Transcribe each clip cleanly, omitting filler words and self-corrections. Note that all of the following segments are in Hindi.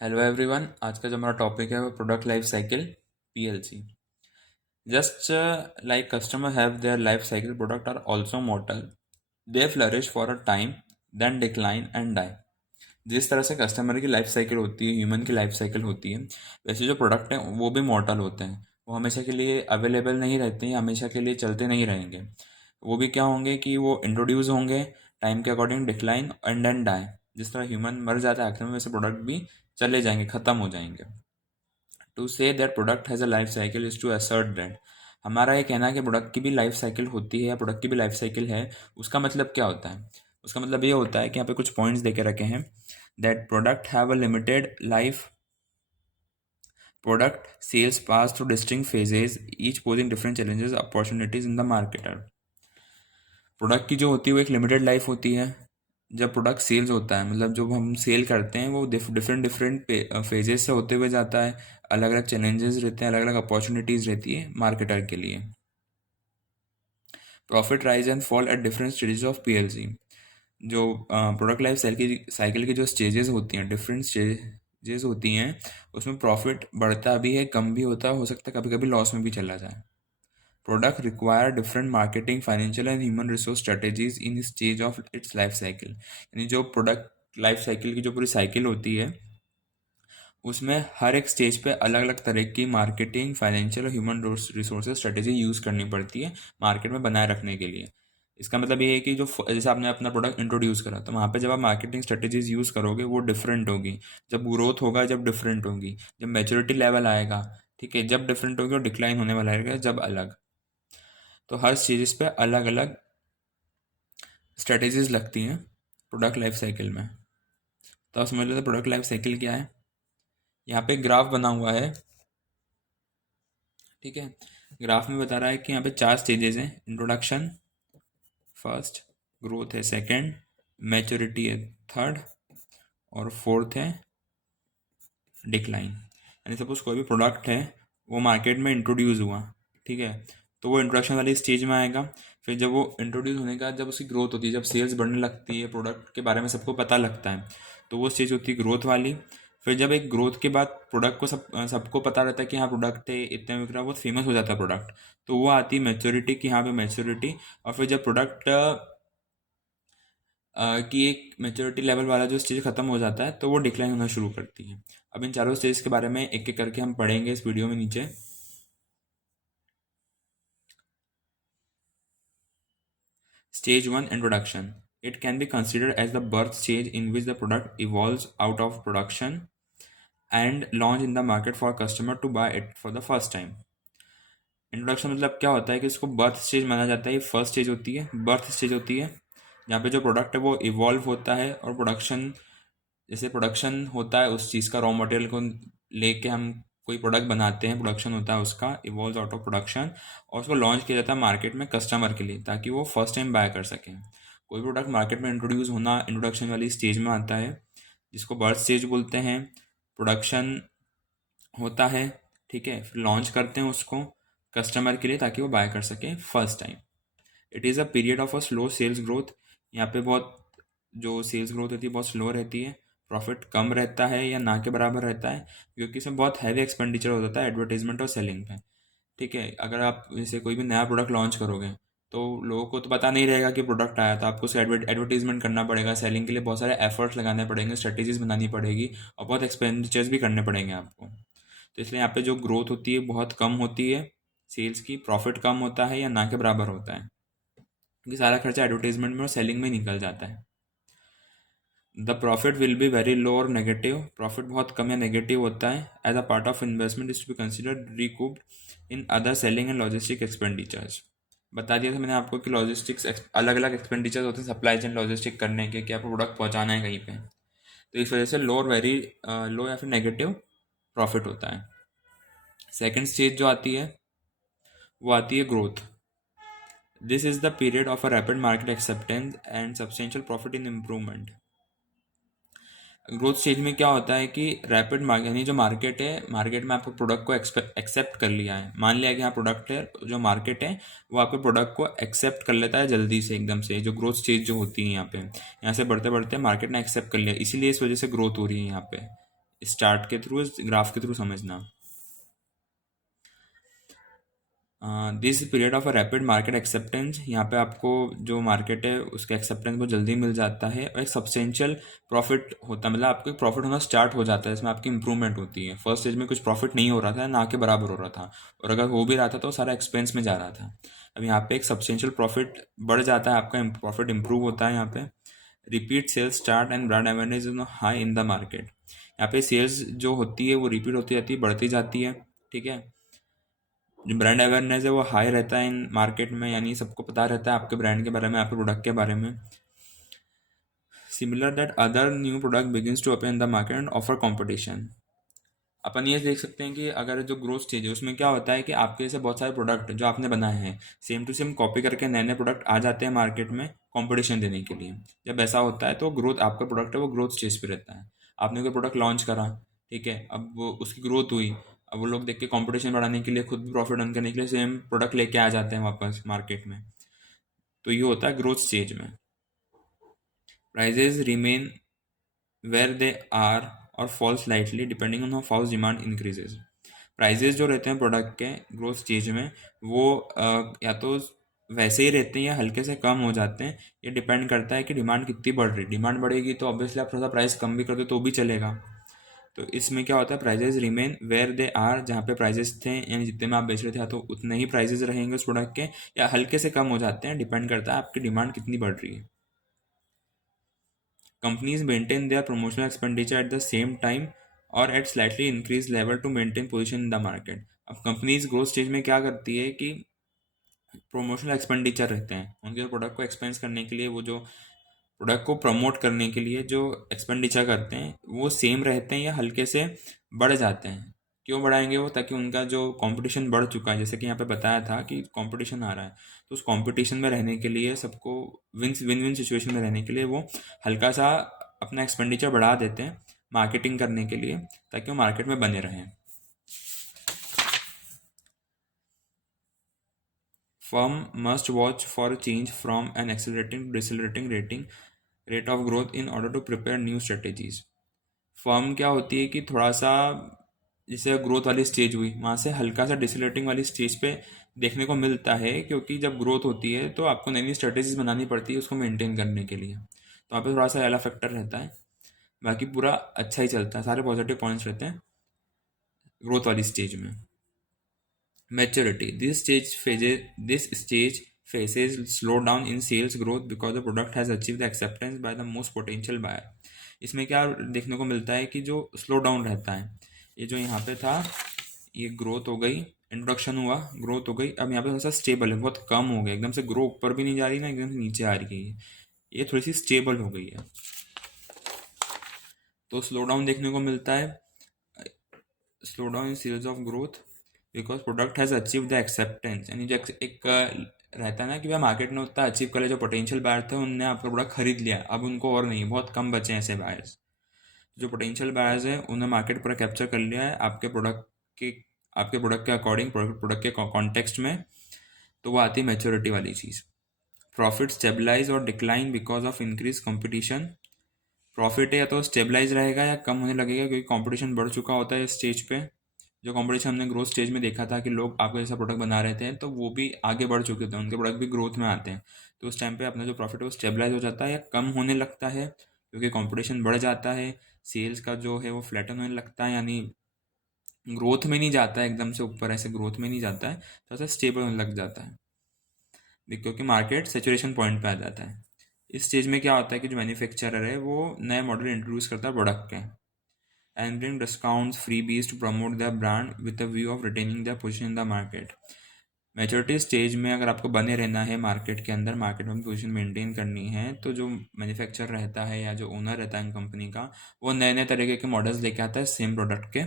Hello everyone. आज का जो हमारा टॉपिक है वो product life cycle PLC. Just like customer have their life cycle, product are also mortal. They flourish for a time then decline and die. जिस तरह से कस्टमर की लाइफ साइकिल होती है, ह्यूमन की लाइफ साइकिल होती है, वैसे जो प्रोडक्ट हैं वो भी मॉर्टल होते हैं। वो हमेशा के लिए अवेलेबल नहीं रहते हैं, हमेशा के लिए चलते नहीं रहेंगे। वो भी क्या होंगे कि वो इंट्रोड्यूस होंगे, टाइम के according decline and then die. जिस तरह ह्यूमन मर जाता है आखिर में, वैसे प्रोडक्ट भी चले जाएंगे, ख़त्म हो जाएंगे। To say that product has a life cycle is to assert that. हमारा ये कहना है कि प्रोडक्ट की भी लाइफ साइकिल होती है या प्रोडक्ट की भी लाइफ साइकिल है। उसका मतलब क्या होता है? उसका मतलब ये होता है कि यहाँ पे कुछ पॉइंट्स देके रखे हैं। That product have a limited life. Product sales pass through distinct phases, each posing different challenges opportunities in the marketer. Product की जो होती है वो एक लिमिटेड लाइफ होती है। जब प्रोडक्ट सेल्स होता है, मतलब जब हम सेल करते हैं, वो डिफरेंट डिफरेंट फेजेस से होते हुए जाता है। अलग अलग चैलेंजेस रहते हैं, अलग अलग अपॉर्चुनिटीज़ रहती है मार्केटर के लिए। Profit rise and fall at different stages of PLC. जो प्रोडक्ट लाइफ साइकिल की जो स्टेजेस होती हैं, डिफरेंट स्टेजेस होती हैं, उसमें प्रॉफिट बढ़ता भी है, कम भी होता है, हो सकता है कभी कभी लॉस में भी चला जाए। Product require different marketing, financial and human resource strategies in stage of its life cycle। यानी जो प्रोडक्ट लाइफ साइकिल की जो पूरी साइकिल होती है, उसमें हर एक स्टेज पे अलग अलग तरह की मार्केटिंग, फाइनेंशियल और ह्यूमन रिसोर्सेज स्ट्रेटेजी यूज़ करनी पड़ती है मार्केट में बनाए रखने के लिए। इसका मतलब ये है कि जो जैसे आपने अपना प्रोडक्ट इंट्रोड्यूस करा, तो वहाँ पे जब आप मार्केटिंग स्ट्रेटेजीज यूज़ करोगे वो डिफरेंट होगी। जब ग्रोथ होगा जब डिफरेंट होगी, जब मैच्योरिटी लेवल आएगा, ठीक है, जब डिफरेंट होगी, और डिक्लाइन होने वाला आएगा जब अलग। तो हर स्टेजेस पे अलग अलग स्ट्रेटेजीज लगती हैं प्रोडक्ट लाइफ साइकिल में। तो आप समझ लेते प्रोडक्ट लाइफ साइकिल क्या है। यहाँ पे ग्राफ बना हुआ है, ठीक है। ग्राफ में बता रहा है कि यहाँ पे 4 स्टेजेस हैं। इंट्रोडक्शन फर्स्ट, ग्रोथ है सेकंड, मैच्योरिटी है थर्ड, और फोर्थ है डिक्लाइन। यानी सपोज कोई भी प्रोडक्ट है, वो मार्केट में इंट्रोड्यूस हुआ, ठीक है, तो वो इंट्रोडक्शन वाली स्टेज में आएगा। फिर जब वो इंट्रोड्यूस होने का, जब उसकी ग्रोथ होती है, जब सेल्स बढ़ने लगती है, प्रोडक्ट के बारे में सबको पता लगता है, तो वो स्टेज होती है ग्रोथ वाली। फिर जब एक ग्रोथ के बाद प्रोडक्ट को सबको पता रहता है कि हाँ प्रोडक्ट है, इतने में बिक रहा है, बहुत फेमस हो जाता है प्रोडक्ट, तो वो आती है मैच्योरिटी की, यहाँ पे मैच्योरिटी। और फिर जब प्रोडक्ट कि एक मेच्योरिटी लेवल वाला जो स्टेज खत्म हो जाता है, तो वो डिक्लाइन होना शुरू करती है। अब इन चारों स्टेज के बारे में एक एक करके हम पढ़ेंगे इस वीडियो में नीचे। Stage 1, introduction. It can be considered as the birth stage in which the product evolves out of production and launch in the market for customer to buy it for the first time. Introduction मतलब क्या होता है कि इसको बर्थ स्टेज माना जाता है। ये फर्स्ट स्टेज होती है, बर्थ स्टेज होती है, जहाँ पे जो प्रोडक्ट है वो इवॉल्व होता है, और प्रोडक्शन, जैसे प्रोडक्शन होता है उस चीज़ का, रॉ मटेरियल को लेके हम कोई प्रोडक्ट बनाते हैं, प्रोडक्शन होता है उसका, इवॉल्व आउट ऑफ प्रोडक्शन, और उसको लॉन्च किया जाता है मार्केट में कस्टमर के लिए, ताकि वो फर्स्ट टाइम बाय कर सकें। कोई प्रोडक्ट मार्केट में इंट्रोड्यूस होना इंट्रोडक्शन वाली स्टेज में आता है, जिसको बर्थ स्टेज बोलते हैं। प्रोडक्शन होता है, ठीक है, फिर लॉन्च करते हैं उसको कस्टमर के लिए ताकि वो बाय कर सकें first time. It is a period of a slow sales growth. यहाँ पे बहुत जो सेल्स ग्रोथ होती है बहुत स्लो रहती है। प्रॉफिट कम रहता है या ना के बराबर रहता है, क्योंकि इसमें बहुत हैवी एक्सपेंडिचर हो जाता है एडवर्टीजमेंट और सेलिंग पे, ठीक है। अगर आप जैसे कोई भी नया प्रोडक्ट लॉन्च करोगे, तो लोगों को तो पता नहीं रहेगा कि प्रोडक्ट आया, तो आपको उसे एडवर्टीजमेंट करना पड़ेगा, सेलिंग के लिए बहुत सारे एफर्ट्स लगाने पड़ेंगे, स्ट्रेटेजीज बनानी पड़ेगी, और बहुत एक्सपेंडिचर्स भी करने पड़ेंगे आपको। तो इसलिए यहाँ पे जो ग्रोथ होती है बहुत कम होती है सेल्स की, प्रॉफिट कम होता है या ना के बराबर होता है, क्योंकि सारा खर्चा एडवर्टीजमेंट में और सेलिंग में निकल जाता है। The profit will be very low और नेगेटिव। प्रॉफिट बहुत कम या नेगेटिव होता है। As a part of investment is to be considered recouped in other selling and logistic expenditures. बता दिया था मैंने आपको कि लॉजिस्टिक्स अलग अलग एक्सपेंडिचर्स होते हैं सप्लाई चेन लॉजिस्टिक करने के, कि आपको प्रोडक्ट पहुंचाना है कहीं पे, तो इस वजह से लो और वेरी लो या फिर नेगेटिव प्रॉफिट होता है। सेकेंड स्टेज जो आती है वो आती है growth. This is the period of a rapid market acceptance and substantial profit in improvement. Growth stage में क्या होता है कि रैपिड मार्केट, यानी जो मार्केट है, मार्केट में आपको प्रोडक्ट को एक्सेप्ट कर लिया है, मान लिया कि हाँ प्रोडक्ट है, जो मार्केट है वो आपके प्रोडक्ट को एक्सेप्ट कर लेता है जल्दी से, एकदम से। जो ग्रोथ स्टेज जो होती है यहाँ पे, यहाँ से बढ़ते बढ़ते मार्केट ने एक्सेप्ट कर लिया, इसीलिए इस वजह से ग्रोथ हो रही है यहाँ पे, स्टार्ट के थ्रू, इस ग्राफ के थ्रू समझना। This period of a rapid market acceptance, यहाँ पे आपको जो मार्केट है उसके एक्सेप्टेंस को जल्दी मिल जाता है, और एक सब्सटेंशियल प्रॉफिट होता है, मतलब आपको एक प्रॉफिट होना स्टार्ट हो जाता है, इसमें आपकी इंप्रूवमेंट होती है। फर्स्ट स्टेज में कुछ प्रॉफिट नहीं हो रहा था, ना के बराबर हो रहा था, और अगर हो भी रहा था तो सारा एक्सपेंस में जा रहा था। अब यहाँ पे एक सब्सटेंशियल प्रॉफिट बढ़ जाता है, आपका प्रॉफिट इंप्रूव होता है यहाँ पे। Repeat sales start and brand awareness is high in the market, यहाँ पे सेल्स जो होती है वो रिपीट होती जाती है, बढ़ती जाती है, ठीक है। जो ब्रांड अवेयरनेस है वो हाई रहता है इन मार्केट में, यानी सबको पता रहता है आपके ब्रांड के बारे में, आपके प्रोडक्ट के बारे में। Similar that other new product begins to appear in the market and offer competition. अपन ये देख सकते हैं कि अगर जो ग्रोथ स्टेज है उसमें क्या होता है कि आपके जैसे बहुत सारे प्रोडक्ट जो आपने बनाए हैं सेम टू सेम कॉपी करके नए नए प्रोडक्ट आ जाते हैं मार्केट में कंपटीशन देने के लिए। जब ऐसा होता है तो ग्रोथ, आपका प्रोडक्ट है वो ग्रोथ स्टेज पे रहता है। आपने कोई प्रोडक्ट लॉन्च करा, ठीक है, अब वो उसकी ग्रोथ हुई, अब वो लोग देख के कंपटीशन बढ़ाने के लिए, खुद भी प्रॉफिट अर्न करने के लिए सेम प्रोडक्ट लेके आ जाते हैं वापस मार्केट में। तो ये होता है ग्रोथ स्टेज में। Prices remain where they are और fall slightly depending on how fast demand increases. Prices जो रहते हैं प्रोडक्ट के ग्रोथ स्टेज में वो या तो वैसे ही रहते हैं या हल्के से कम हो जाते हैं। ये डिपेंड करता है कि डिमांड कितनी बढ़ रही है। डिमांड बढ़ेगी तो ऑब्वियसली आप थोड़ा सा प्राइस कम भी कर दो तो भी चलेगा। तो इसमें क्या होता है, prices remain where they are, जहाँ पे प्राइजेस थे यानी जितने में आप बेच रहे थे तो उतने ही प्राइजेज रहेंगे उस प्रोडक्ट के, या हल्के से कम हो जाते हैं, डिपेंड करता है आपकी डिमांड कितनी बढ़ रही है। Companies maintain their promotional expenditure at the same time or at slightly increased level to maintain position in the market। अब कंपनीज ग्रोथ स्टेज में क्या करती है कि प्रमोशनल एक्सपेंडिचर रहते हैं उनके प्रोडक्ट को एक्सपेंस करने के लिए, वो जो प्रोडक्ट को प्रमोट करने के लिए जो एक्सपेंडिचर करते हैं वो सेम रहते हैं या हल्के से बढ़ जाते हैं। क्यों बढ़ाएंगे वो, ताकि उनका जो कंपटीशन बढ़ चुका है, जैसे कि यहाँ पे बताया था कि कंपटीशन आ रहा है, तो उस कंपटीशन में रहने के लिए सबको विन विन सिचुएशन में रहने के लिए वो हल्का सा अपना एक्सपेंडिचर बढ़ा देते हैं मार्केटिंग करने के लिए, ताकि वो मार्केट में बने रहें। Firm must watch for a change from an accelerating to decelerating rate of growth in order to prepare new strategies। Firm क्या होती है कि थोड़ा सा जैसे ग्रोथ वाली स्टेज हुई वहाँ से हल्का सा डिसलेटिंग वाली स्टेज पे देखने को मिलता है, क्योंकि जब ग्रोथ होती है तो आपको नई नई स्ट्रेटेजीज बनानी पड़ती है उसको मेंटेन करने के लिए। तो वहाँ पे थोड़ा सा वाला फैक्टर रहता है, बाकी पूरा अच्छा ही चलता है, सारे पॉजिटिव पॉइंट्स रहते हैं ग्रोथ वाली स्टेज में। Maturity. This stage faces slowdown in sales growth because the product has achieved the acceptance by the most potential buyer। इसमें क्या देखने को मिलता है कि जो स्लो डाउन रहता है, ये जो यहाँ पे था ये ग्रोथ हो गई, इंट्रोडक्शन हुआ, ग्रोथ हो गई, अब यहाँ पे थोड़ा सा स्टेबल है, बहुत कम हो गया, एकदम से ग्रो ऊपर भी नहीं जा रही ना एकदम से नीचे आ रही है, ये थोड़ी सी स्टेबल हो गई है। तो स्लो डाउन देखने को मिलता है, slow down in sales of growth because product has achieve the acceptance, यानी जो एक रहता है ना कि भाई मार्केट ने उतना अचीव कर लिया, जो पोटेंशियल बायर थे उनने आपका प्रोडक्ट खरीद लिया, अब उनको और नहीं, बहुत कम बचे हैं ऐसे बायर्स। जो पोटेंशियल बायर्स हैं उन्हें मार्केट पूरा कैप्चर कर लिया है के आपके प्रोडक्ट के अकॉर्डिंग, प्रोडक्ट के कॉन्टेक्स्ट में। तो वो आती है मैच्योरिटी वाली चीज़। प्रॉफिट स्टेबलाइज और decline because of increase competition. Profit है या तो स्टेबलाइज रहेगा या कम होने लगेगा, क्योंकि कंपटीशन बढ़ चुका होता है इस स्टेज पे। जो कंपटीशन हमने ग्रोथ स्टेज में देखा था कि लोग आपके जैसा प्रोडक्ट बना रहे थे तो वो भी आगे बढ़ चुके थे, उनके प्रोडक्ट भी ग्रोथ में आते हैं, तो उस टाइम पे अपना जो प्रॉफिट है वो स्टेबलाइज हो जाता है या कम होने लगता है, क्योंकि कंपटीशन बढ़ जाता है। सेल्स का जो है वो फ्लैटन होने लगता है, यानी ग्रोथ में नहीं जाता है एकदम से ऊपर, ऐसे ग्रोथ में नहीं जाता है, थोड़ा सा स्टेबल होने लग जाता है, क्योंकि मार्केट सेचुरेशन पॉइंट पे आ जाता है। इस स्टेज में क्या होता है कि जो मैन्युफैक्चरर है वो नए मॉडल इंट्रोड्यूस करता है प्रोडक्ट के, and bring discounts, freebies to promote their brand with a view of retaining their position in the market। Maturity stage में अगर आपको बने रहना है मार्केट के अंदर, मार्केट में पोजीशन मेंटेन करनी है, तो जो मैन्युफैक्चरर रहता है या जो ओनर रहता है कंपनी का, वो नए नए तरीके के मॉडल्स लेके आता है सेम प्रोडक्ट के,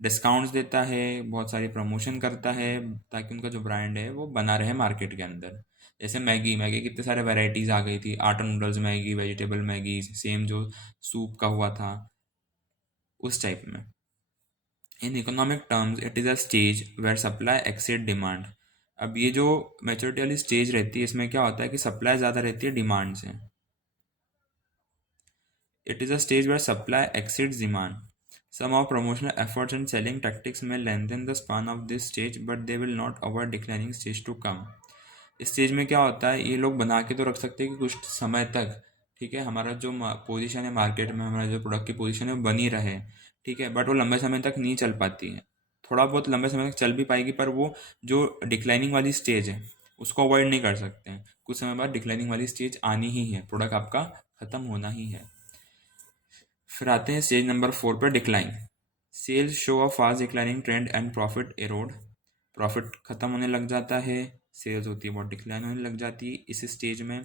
डिस्काउंट्स देता है, बहुत सारी प्रमोशन करता है, ताकि उनका जो ब्रांड है वो बना रहे मार्केट के अंदर। जैसे मैगी, मैगी कितने सारे वैरायटीज़ आ गई थी, आटा noodles Maggi, vegetable Maggi, same जो सूप का हुआ था उस टाइप में। In economic terms it is a stage where supply exceed demand. अब ये जो मैच्योरिटी वाली स्टेज रहती है इसमें क्या होता है कि सप्लाई ज़्यादा रहती है डिमांड से। It is a stage where supply exceeds demand. Some of promotional efforts and selling tactics may lengthen the span of this stage, but they will not avoid declining stage to come. इस स्टेज में क्या होता है, ये लोग बना के तो रख सकते हैं कि कुछ समय तक, ठीक है, हमारा जो पोजीशन है मार्केट में, हमारा जो प्रोडक्ट की पोजीशन है वो बनी रहे, ठीक है, बट वो लंबे समय तक नहीं चल पाती है। थोड़ा बहुत लंबे समय तक चल भी पाएगी, पर वो जो डिक्लाइनिंग वाली स्टेज है उसको अवॉइड नहीं कर सकते हैं। कुछ समय बाद डिक्लाइनिंग वाली स्टेज आनी ही है, प्रोडक्ट आपका ख़त्म होना ही है। फिर आते हैं स्टेज नंबर 4 पर, decline. Sales show a fast declining trend and profit eroded. Profit खत्म होने लग जाता है, सेल्स होती है बहुत डिक्लाइन होने लग जाती है। इस स्टेज में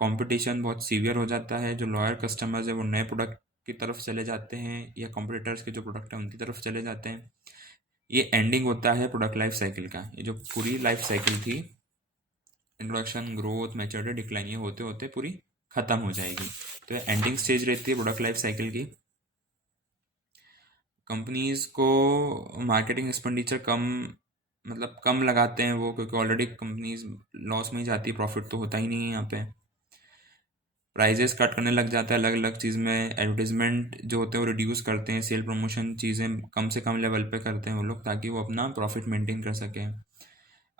कंपटीशन बहुत सीवियर हो जाता है, जो लॉयल कस्टमर्स है वो नए प्रोडक्ट की तरफ चले जाते हैं या कॉम्पिटिटर्स के जो प्रोडक्ट है उनकी तरफ चले जाते हैं। ये एंडिंग होता है प्रोडक्ट लाइफ साइकिल का। ये जो पूरी लाइफ साइकिल थी, इंट्रोडक्शन, ग्रोथ, मैच्योरिटी, डिक्लाइन, ये होते होते पूरी खत्म हो जाएगी। तो ये एंडिंग स्टेज रहती है प्रोडक्ट लाइफ साइकिल की। कंपनीज को मार्केटिंग एक्सपेंडिचर कम, मतलब कम लगाते हैं वो, क्योंकि ऑलरेडी कंपनीज लॉस में ही जाती है, प्रॉफिट तो होता ही नहीं है यहाँ पे। प्राइजेस कट करने लग जाता है अलग अलग चीज़ में, एडवर्टीजमेंट जो होते हैं वो रिड्यूस करते हैं, सेल प्रमोशन चीज़ें कम से कम लेवल पे करते हैं वो लोग, ताकि वो अपना प्रॉफिट मेंटेन कर सकें।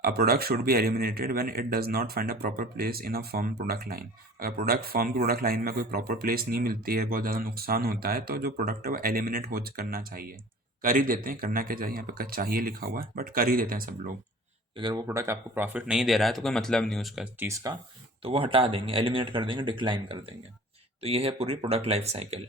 A product should be eliminated when it does not find a proper place in a firm product line. अगर फर्म की प्रोडक्ट लाइन में कोई प्रॉपर प्लेस नहीं मिलती है, बहुत ज़्यादा नुकसान होता है, तो जो प्रोडक्ट है वो एलिमिनेट हो करना चाहिए। कर ही देते हैं, करना क्या चाहिए, यहाँ पे चाहिए लिखा हुआ है, बट कर ही देते हैं सब लोग। अगर वो प्रोडक्ट आपको प्रॉफिट नहीं दे रहा है तो कोई मतलब नहीं उसका चीज़ का, तो वो हटा देंगे, एलिमिनेट कर देंगे, डिक्लाइन कर देंगे। तो ये है पूरी प्रोडक्ट लाइफ साइकिल।